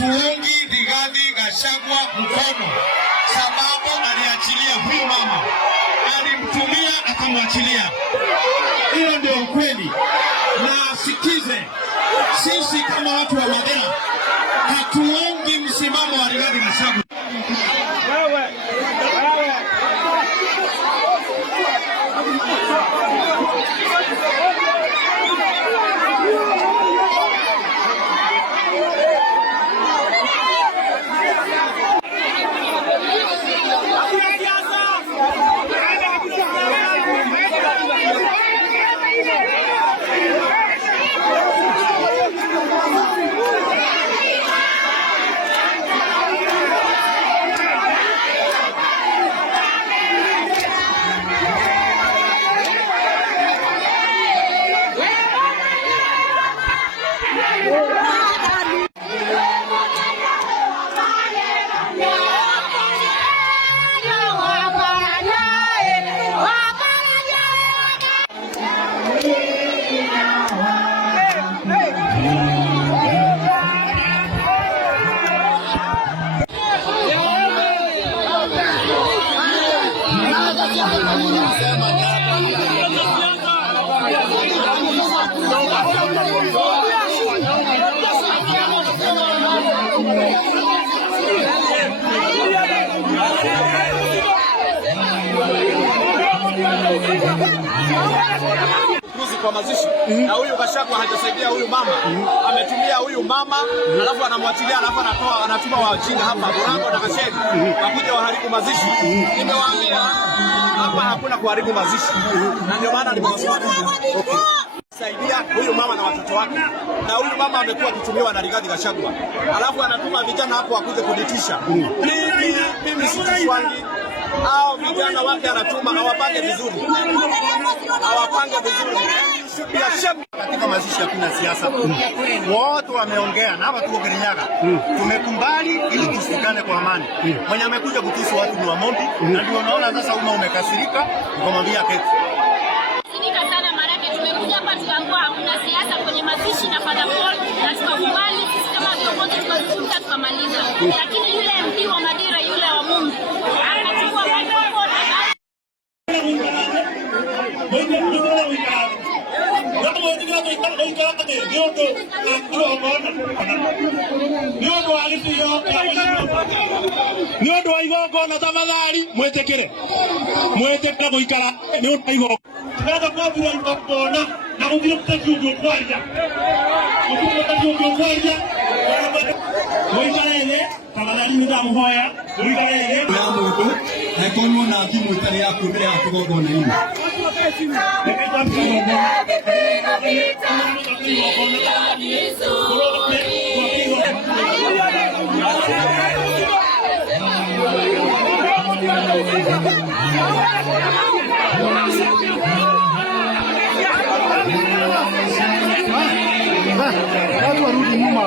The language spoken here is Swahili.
hatuungi Rigathi Gachagua mkono, sababu aliachilia huyu mama, alimtumia akamwachilia. Hiyo ndio ukweli. Na sikize, sisi kama watu wa Madera hatuungi msimamo wa Rigathi Gachagua. Kwa mazishi na huyu Gachagua hajasaidia huyu mama, ametumia huyu mama alafu anamwachilia, alafu anatuma wajinga hapa Burango na Gachagua wakuja waharibu mazishi. Nimewaambia hapa hakuna kuharibu mazishi, na ndio maana nimewasema saidia huyu mama na watoto wake. Na huyu mama amekuwa akitumiwa na Rigathi Gachagua, alafu anatuma vijana hapo wakuje kuditisha. Mimi sitishwangi. Hao vijana wake anatuma hawapange vizuri, Katika mazishi hakuna siasa. Wote wameongea na hapa tuko Kirinyaga. Tumekumbali ili tusikane kwa amani. Mwenye amekuja kutusi watu ni Wamombi, na ndio unaona sasa umekasirika, ukamwambia keti. Sika sana marake tumekuja hapa tukaambiwa hakuna siasa kwenye mazishi na Father Paul, na tukakubali sisi kama viongozi tukazungumza tukamaliza. Lakini yule MP wa Madira yule wa Mungu akachukua microphone Niondo wa igongona tafadhali mwetekere guikara niondo wa igongona tukaga kwambira igongona na guthire kutakiundio kwaria muikarene tafadhali nĩndamũhoya muikarene ya mũndũ hekonwo na thimũ ĩtarĩ yaku mbere ya kĩgongona-inĩ watu warudi nyuma.